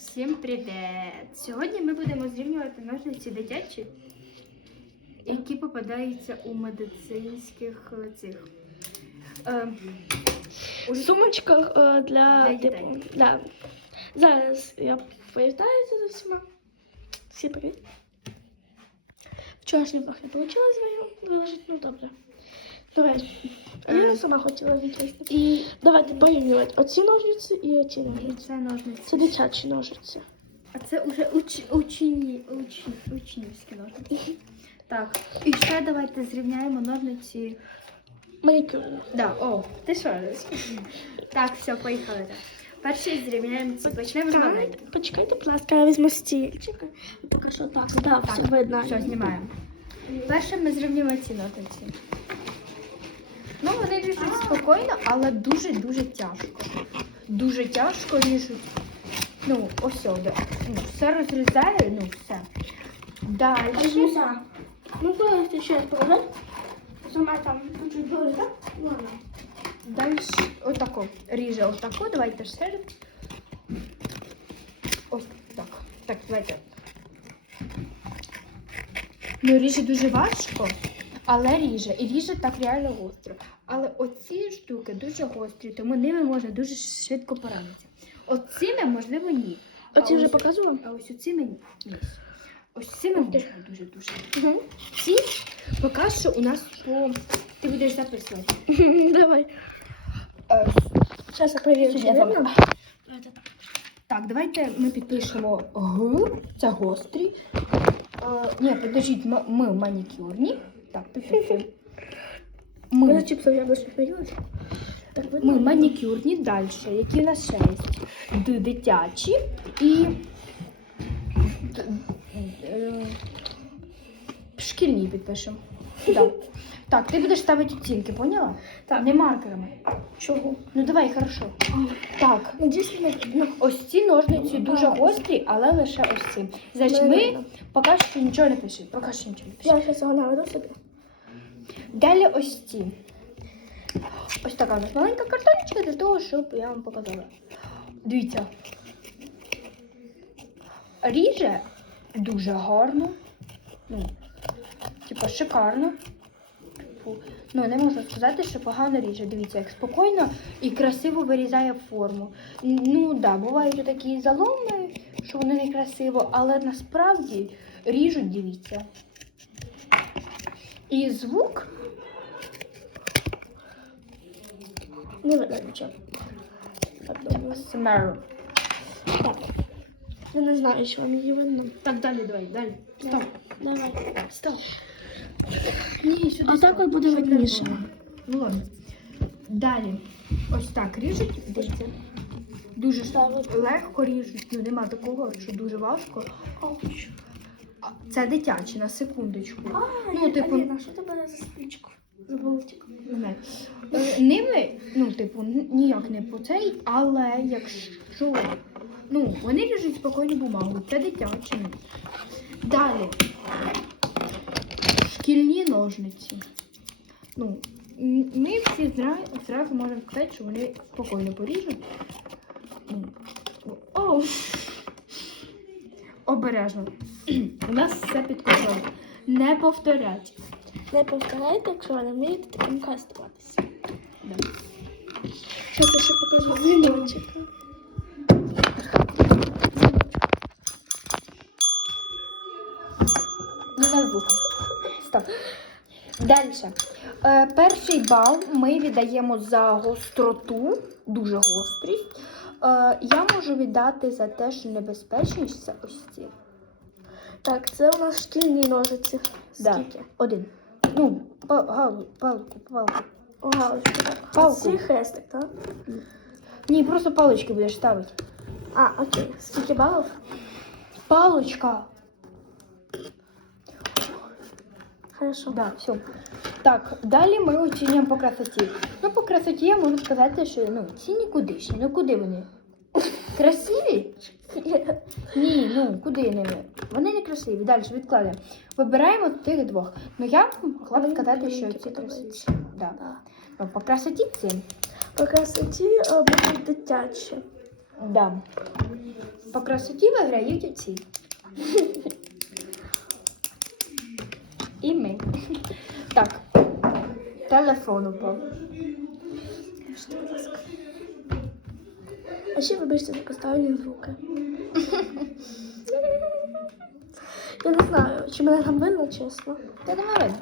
Всім привіт! Сьогодні ми будемо зрівнювати ножниці дитячі, які попадаються у медицинських е, цих. Е, у- Сумочка е, для, Для типу, дітей. да. Зараз я привітаюся з усіма. Всі привіт. Вчорашній влог не вийшло виложити, ну добре. Давай. Е, Я сама хотіла відвести. І Давайте порівнювати оці ножниці і оці і ножниці. це ножниці. Це дитячі ножиці. А це вже уч, учні, уч, учнівські ножниці. Так, і ще давайте зрівняємо ножниці. Манікюр. Да, о, ти що робиш? Так, все, поїхали. так. Перший зрівняємо ці. Почнемо з маленьких. Почекайте, будь ласка, я візьму стільчик. Поки що так, да, все видно. Все, знімаємо. Перше ми зрівнюємо ці ножниці. Ну, вони ріжуть спокійно, але дуже-дуже тяжко. Дуже тяжко ріжуть. Ну, ось сюди. Ну, все розрізає, ну все. Далі. Ну коли ти ще провед? Сама там чуть добре, так? Ладно. Далі отако. Ріже отако. Давайте ще. Ось так. Так, давайте. Ну, ріже дуже важко, але ріже. І ріже так реально гостро. Але оці штуки дуже гострі, тому ними можна дуже швидко поранитися. Оцими, можливо, ні. Оці вже показувала? А ось оцими ні. Ні. Ось цими можна дуже-дуже. Угу. Ці поки що у нас по. Ти будеш записувати. Давай. Е, Зараз я перевірю, чи видно. Так, давайте ми підпишемо Г, це гострі. Е, ні, подождіть, ми манікюрні. Так, підпишемо. Ми Ми, чіпсов я більше перевірю. Так видно? ми манікюрні далі, які нас ще. Д, дитячі і д- е, шкільні підпишемо. Да. Так, ти будеш ставити оцінки, поняла? Так. Не маркерами. Чого? Ну давай, хорошо. Так, не видно. Ось ці ножниці дуже гострі, але лише ось ці. Значить, ми поки що нічого не пишемо. Поки що нічого не пишемо. Я зараз його наведу собі. Далі ось ці. Ось така у нас маленька картоночка для того, щоб я вам показала. Дивіться. Ріже дуже гарно. Ну, типа шикарно. Фу. Ну, не можу сказати, що погано ріже. Дивіться, як спокійно і красиво вирізає форму. Ну, да, бувають такі заломи, що вони не красиво, але насправді ріжуть, дивіться. І звук Не думаю. смер. Так. Я не знаю, що вам її видно. Так, далі, давай, далі. Стоп. Давай. Стоп. Ні, сюди. А так от буде видніше. Ну ладно. Далі. Ось так ріжуть. Дивіться. Дуже легко ріжуть. Ну, нема такого, що дуже важко. Це дитячі, на секундочку. А, Ну, типу- Аліна, що тебе за болтик. Не. Е, Ними, ну, типу, ніяк не по цей, але якщо. Ну, вони ріжуть спокійно бумагу. Це дитячі. Далі. Шкільні ножниці. Ну, ми всі зра- зразу можемо сказати, що вони спокійно поріжуть. Оу. Обережно. У нас все під контролем. Не повторять. Не повторяйте, якщо ви не вмієте таким користуватися. Да. Зараз я ще покажу дзвіночок. Не на. Стоп. Далі. Е, перший бал ми віддаємо за гостроту, дуже гострість. Е, я можу віддати за те, що небезпечність це ось ці. Так, це у нас шкільні ножиці. Да. Скільки? Один. Ну, па- галу- палку, палку. О, галочку. Так. Палку. Це хрестик, так? Ні, просто палички будеш ставити. А, окей. Скільки балів? Палочка. Хорошо. Да, все. Так, далі ми оцінюємо по красоті. Ну, по красоті я можу сказати, що ну, ці нікудишні. Ну куди вони? Красиві? Ні, ну куди ними? Вони не красиві. Далі відкладаємо. Вибираємо тих двох. Ну я могла б сказати, що ці красиві. Да. Ну, по красоті ці. По красоті будуть дитячі. Да. по красоті виграють оці. І ми. Так. Телефон упав. А ще вибачте за поставлені звуки. Я не знаю, чи мене там видно, чесно. Та нема видно.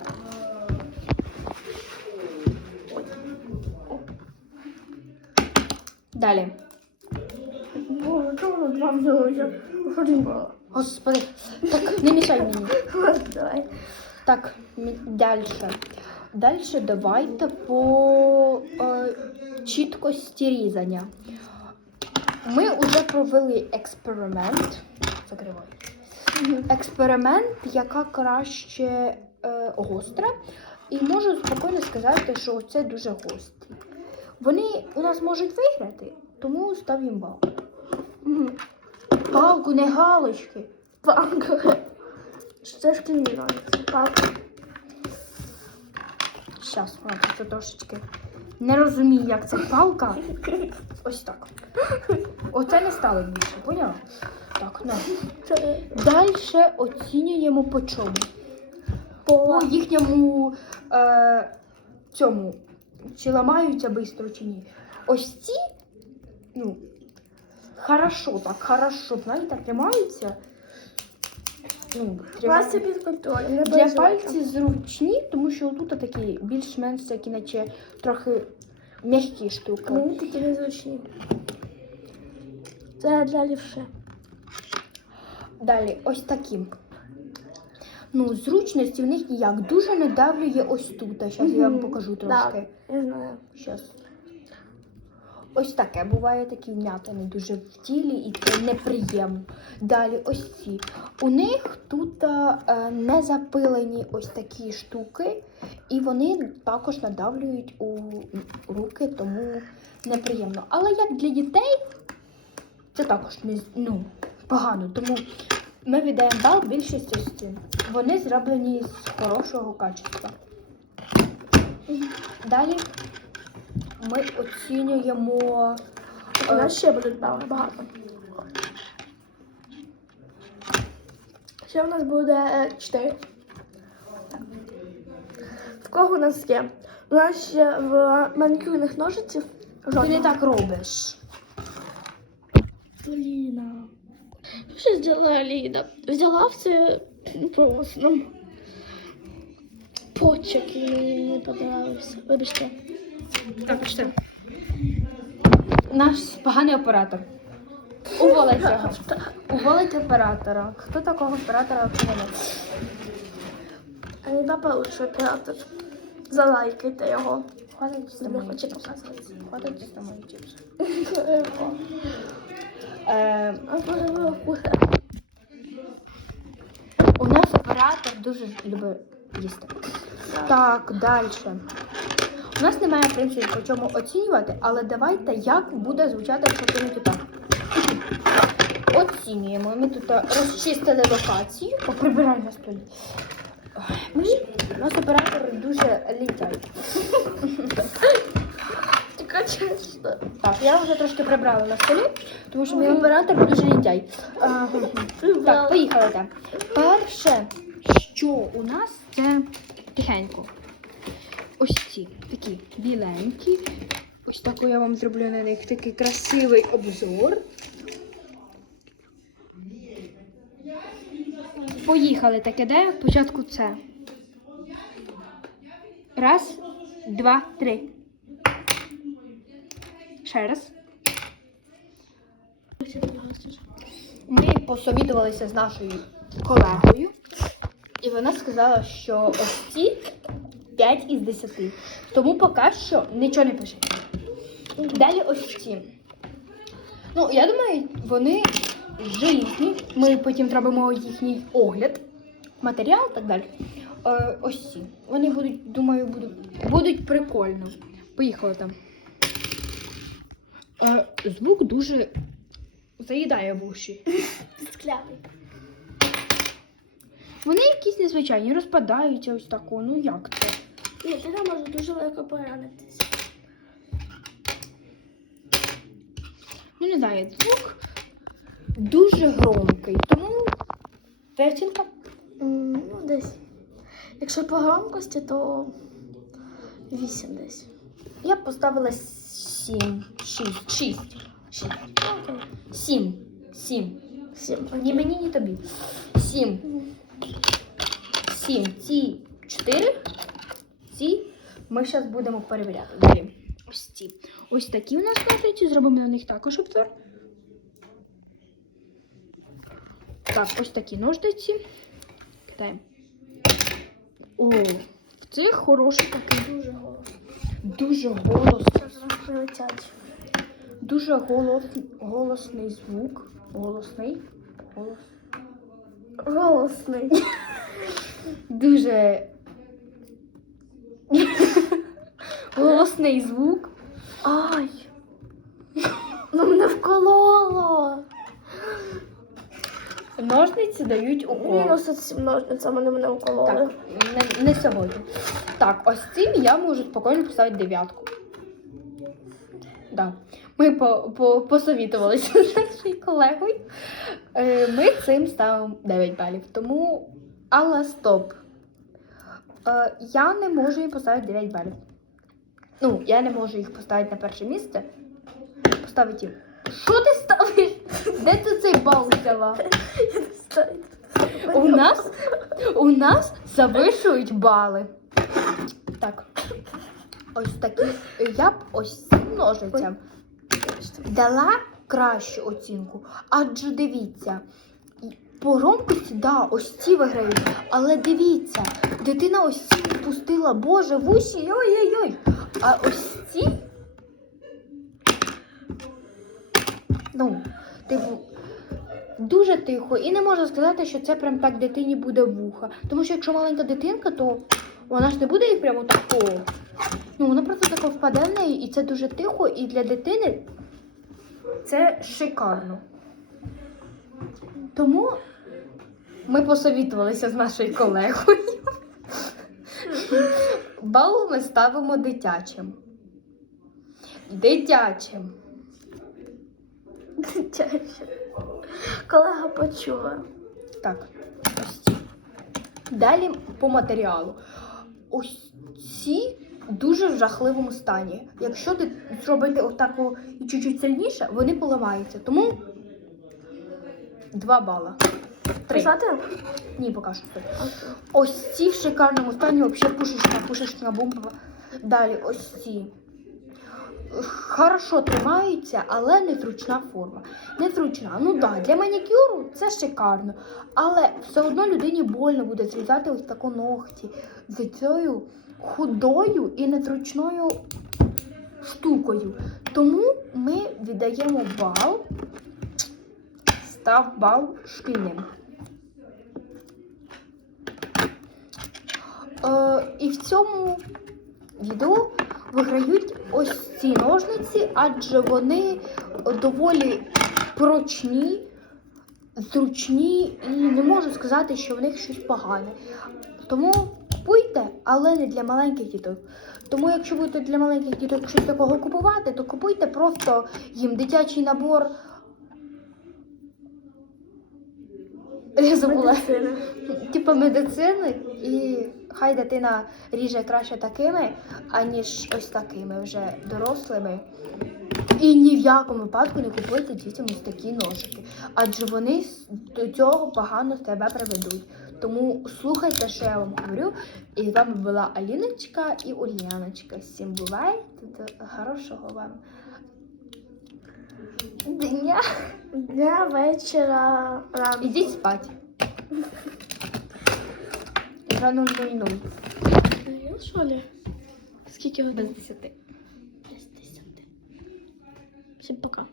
Далі. Боже, чого воно два взялося? Що ти було? Господи. Так, не мішай мені. Давай. Так, далі. Далі давайте по е, чіткості різання. Ми вже провели експеримент. Закривай. Експеримент, яка краще е, гостра. І можу спокійно сказати, що це дуже гострі. Вони у нас можуть виграти, тому став їм бал. Мгм. Палку, не галочки. Палка. Це шкільні ножиці. Щас, вона тут трошечки не розумію, як це палка. Ось так. Оце не стало більше, поняла? Так, на. Далі оцінюємо по чому. По по їхньому е, цьому. Чи ламаються швидко, чи ні. Ось ці, ну, хорошо, так, хорошо, знаєте, тримаються. Ну, вас під контролем. Не Для переживайте. пальців зручні, тому що тут такі більш-менш такі, наче трохи м'які штуки. Мені такі незручні. Це для лівше. Далі, ось такі. Ну, зручності в них ніяк. Дуже надавлює ось тут. Зараз я вам Мгм. покажу Да, трошки. я знаю. Щас. Ось таке буває такі вм'ятини дуже в тілі, і це неприємно. Далі ось ці. У них тут е, не запилені ось такі штуки, і вони також надавлюють у руки, тому неприємно. Але як для дітей, це також не ну, погано. Тому ми віддаємо бал більшості ось. Вони зроблені з хорошого качества. Далі ми оцінюємо. У е, нас ще будуть бали багато. Ще у нас буде 4. В кого у нас є? У нас ще в манікюрних ножиців. Ти не так робиш. Ліна. Що зробила Ліна? Взяла все просто. Почек мені не подобався. Вибачте. Так, все. Наш поганий оператор. Уволить його. Уволить оператора. Хто такого оператора взагалі? А не папа лучший оператор. Залайкайте його. Не з чіпси. показувати. Хватить з мої чіпси. Його. Е, А то вкусно. у нас оператор дуже любить їсти. Так, далі. У нас немає, в принципі, по чому оцінювати, але давайте як буде звучати, якщо так. Оцінюємо. Ми тут розчистили локацію. Поприбирай на столі. Ми, у нас оператор дуже чесно. Так, я вже трошки прибрала на столі, тому що мій оператор дуже літяй. Так, поїхали так. Перше, що у нас це тихенько. Ось ці такі біленькі. Ось таку я вам зроблю на них такий красивий обзор. Поїхали таке, де спочатку це. Раз, два, три. Ще раз. Ми посовідувалися з нашою колегою, і вона сказала, що ось ці 5 із 10. Тому поки що нічого не пише. Далі ось ці. Ну, я думаю, вони желізні. Ми потім зробимо їхній огляд, матеріал і так далі. Е, ось ці. Вони будуть, думаю, будуть, будуть прикольно. Поїхали там. Е, звук дуже заїдає в уші. Скляпий. Вони якісь незвичайні, розпадаються ось тако. Ну як це? Ні, там може дуже легко поранитися. Ну не знаю, звук дуже громкий. Тому оцінка? Ну, десь. Якщо по громкості, то 8 десь. Я б поставила 7, 6, 6. 6. Окей. 7. 7. 7. Ні мені, ні тобі. 7. 7. Ці 4. Ці ми зараз будемо перевіряти. Далі. Ось ці. Ось такі у нас ножниці. Зробимо на них також обзор. Так, ось такі ножниці. Кидаємо. О, в цих хороший такий. Дуже голосно. Дуже голос. Дуже голос, голосний звук. Голосний. Голос. Голосний. Дуже голосний звук. Ай! Ну мене вкололо. Ножниці дають укол. Цим ножницями не мене вкололи. Так, не, не сьогодні. Так, ось цим я можу спокійно поставити дев'ятку. Да. Ми по, по, посовітувалися з нашою колегою. Е, Ми цим ставимо 9 балів. Тому, але стоп. Е, Я не можу їм поставити 9 балів. Ну, я не можу їх поставити на перше місце. Поставити їм. Що ти ставиш? Де ти цей бал взяла? У нас, у нас завишують бали. Так. Ось такі. Я б ось цим ножицям дала кращу оцінку. Адже дивіться, по громкості, да, ось ці виграють. Але дивіться, дитина ось ці пустила, боже, в уші, ой-ой-ой. А ось ці. Ну, типу, дуже тихо. І не можна сказати, що це прям так дитині буде вуха. Тому що якщо маленька дитинка, то вона ж не буде їх прямо тако. Ну, вона просто тако впаде в неї, і це дуже тихо, і для дитини це шикарно. Тому ми посовітувалися з нашою колегою. Бал ми ставимо дитячим. Дитячим. Дитяче. Колега почула. Так. Далі по матеріалу. Ось ці дуже в жахливому стані. Якщо ти зробити отаку і чуть-чуть сильніше, вони поламаються. Тому 2 бала. Три. Ні, поки що. Ось ці в шикарному стані, взагалі пушечна, пушечна бомба. Далі ось ці. Хорошо тримаються, але не зручна форма. Не зручна. Ну так, да, для манікюру це шикарно. Але все одно людині больно буде зрізати ось таку ногті з цією худою і незручною штукою. Тому ми віддаємо бал. Став бал шкільним. Е, і в цьому відео виграють ось ці ножниці, адже вони доволі прочні, зручні і не можу сказати, що в них щось погане. Тому купуйте, але не для маленьких діток. Тому, якщо будете для маленьких діток щось такого купувати, то купуйте просто їм дитячий набор. Я забула. Типу медицини, і хай дитина ріже краще такими, аніж ось такими вже дорослими. І ні в якому випадку не купуйте дітям ось такі ножики, адже вони до цього погано себе приведуть. Тому слухайте, що я вам говорю. І з вами була Аліночка і Ульяночка. Всім буває, хорошого вам дня. Дня, вечора, ранку. Ідіть спати. Рано війну. Що ли? Скільки годин? Без 10. Без 10. Всім пока.